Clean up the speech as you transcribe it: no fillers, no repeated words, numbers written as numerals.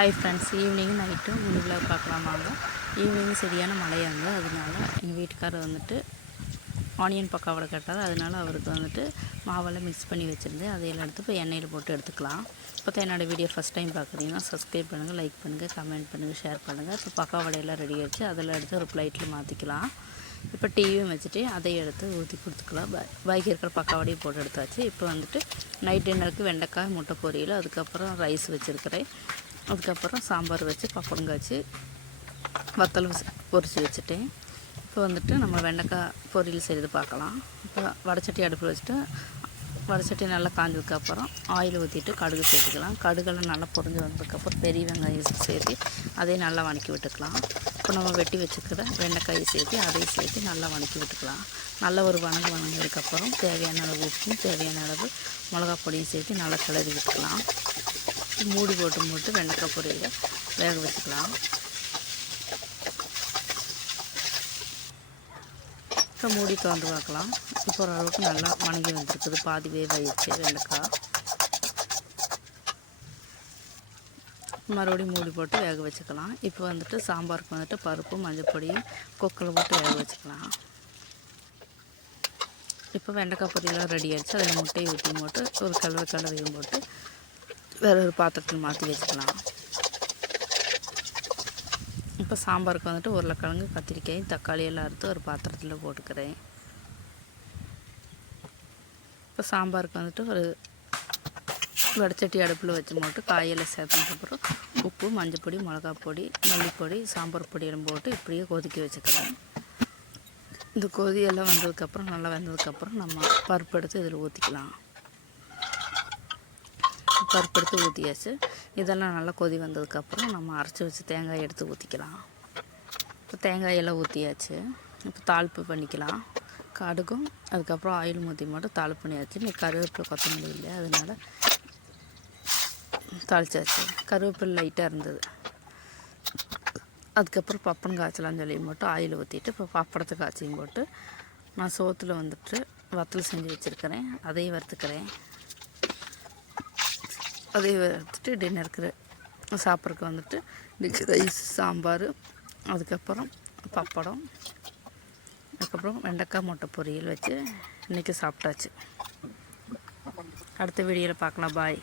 Hi friends, evening night முன்னுக்குள்ள பார்க்கலாம் வாங்க. Evening சரியான மழையாங்க. அதனால எங்கள் வீட்டுக்காரர் வந்துட்டு ஆனியன் பக்காவோட கேட்டார். அதனால அவருக்கு வந்துட்டு மாவெல்லாம் மிக்ஸ் பண்ணி வச்சுருந்தேன். அதையெல்லாம் எடுத்து இப்போ எண்ணெயில் போட்டு எடுத்துக்கலாம். இப்போ தான் என்னோடய வீடியோ ஃபஸ்ட் டைம் பார்க்குறீங்கன்னா சப்ஸ்கிரைப் பண்ணுங்கள், லைக் பண்ணுங்கள், கமெண்ட் பண்ணுங்கள், ஷேர் பண்ணுங்கள். இப்போ பக்காவடையெல்லாம் ரெடி ஆகிடுச்சு. அதெல்லாம் எடுத்து ஒரு பிளேட்டில் மாற்றிக்கலாம். இப்போ டீயும் வச்சுட்டு அதை எடுத்து ஊற்றி கொடுத்துக்கலாம். பாக்கி இருக்கிற பக்காவடையும் போட்டு எடுத்தாச்சு. இப்போ வந்துட்டு நைட் டின்னருக்கு வெண்டைக்காய், முட்டை பொரியல், அதுக்கப்புறம் ரைஸ் வச்சுருக்கிறேன். அதுக்கப்புறம் சாம்பார் வச்சு பப்படம் காய்ச்சி வத்தல் பொரித்து வச்சுட்டேன். இப்போ வந்துட்டு நம்ம வெண்டைக்காய் பொரியல் செய்து பார்க்கலாம். இப்போ வடைச்சட்டி அடுப்பில் வச்சுட்டு வடைச்சட்டி நல்லா காஞ்சதுக்கப்புறம் ஆயில் ஊற்றிட்டு கடுகு சேர்த்துக்கலாம். கடுகெல்லாம் நல்லா பொரிஞ்சு வந்ததுக்கப்புறம் பெரிய வெங்காயம் சேர்த்து அதையும் நல்லா வதக்கி விட்டுக்கலாம். இப்போ நம்ம வெட்டி வச்சுக்கிற வெண்டைக்காயை சேர்த்து அதையும் சேர்த்து நல்லா வதக்கி விட்டுக்கலாம். நல்ல ஒரு வதங்கினதுக்கப்புறம் தேவையான அளவு உப்பும் தேவையான அளவு மிளகா பொடியும் சேர்த்து நல்லா கிளறி விட்டுக்கலாம். மூடி போட்டு வெண்டைக்காய் பொரியலை வேக வச்சுக்கலாம். இப்போ மூடி திறந்து பார்க்கலாம். இப்போ ஓரளவுக்கு நல்லா வணங்கி வந்துருக்குது. பாதி வேவாயிடுச்சு வெண்டைக்காய். மறுபடியும் மூடி போட்டு வேக வச்சுக்கலாம். இப்போ வந்துட்டு சாம்பாருக்கு வந்துட்டு பருப்பு, மஞ்சள் பொடியும் கொக்கில் போட்டு வேக வச்சுக்கலாம். இப்போ வெண்டைக்காய் பொரியலாம் ரெடி ஆகிடுச்சு. அதில் முட்டையை ஊற்றி போட்டு ஒரு கலவையும் போட்டு வேறு ஒரு பாத்திரத்தில் மாற்றி வச்சுக்கலாம். இப்போ சாம்பாருக்கு வந்துட்டு உருளைக்கிழங்கு, கத்திரிக்காய், தக்காளி எல்லாம் அறுத்து ஒரு பாத்திரத்தில் போட்டுக்கிறேன். இப்போ சாம்பாருக்கு வந்துட்டு ஒரு வடைச்சட்டி அடுப்பில் வச்சு போட்டு காயெல்லாம் சேர்த்ததுக்கப்புறம் உப்பு, மஞ்சள் பொடி, மிளகா பொடி, மல்லிப்பொடி, சாம்பார் பொடியெல்லாம் போட்டு இப்படியே கொதிக்க வச்சுக்கிறேன். இந்த கொதியெல்லாம் வந்ததுக்கப்புறம் நல்லா வெந்ததுக்கப்புறம் நம்ம பருப்பு எடுத்து இதில் ஊற்றிக்கலாம். பருப்பு எடுத்து ஊற்றியாச்சு. இதெல்லாம் நல்லா கொதி வந்ததுக்கப்புறம் நம்ம அரைச்சி வச்சு தேங்காய் எடுத்து ஊற்றிக்கலாம். இப்போ தேங்காயெல்லாம் ஊற்றியாச்சு. இப்போ தாளிப்பு பண்ணிக்கலாம். கடுகும் அதுக்கப்புறம் ஆயில் ஊற்றி மட்டும் தாளிப்பு பண்ணியாச்சு. இன்னைக்கு கருவேப்பிலை கொத்தமல்லி இல்லை, அதனால் தாளிச்சாச்சு. கருவேப்பிலை லைட்டாக இருந்தது. அதுக்கப்புறம் பப்படம் காய்ச்சலான்னு சொல்லி மட்டும் ஆயில் ஊற்றிட்டு இப்போ பப்படத்தை காய்ச்சியும் போட்டு நான் சோத்தில் வந்துட்டு வத்தல் செஞ்சு வச்சுருக்கிறேன். அதையும் வறுத்துக்கிறேன். அதை எடுத்துட்டு டின்னருக்கு சாப்பிட்றதுக்கு வந்துட்டு ரைஸ், சாம்பார், அதுக்கப்புறம் பப்படம், அதுக்கப்புறம் வெண்டைக்காய், முட்டை பொரியல் வச்சு இன்றைக்கி சாப்பிட்டாச்சு. அடுத்த வீடியோவில் பார்க்கலாம். பாய்.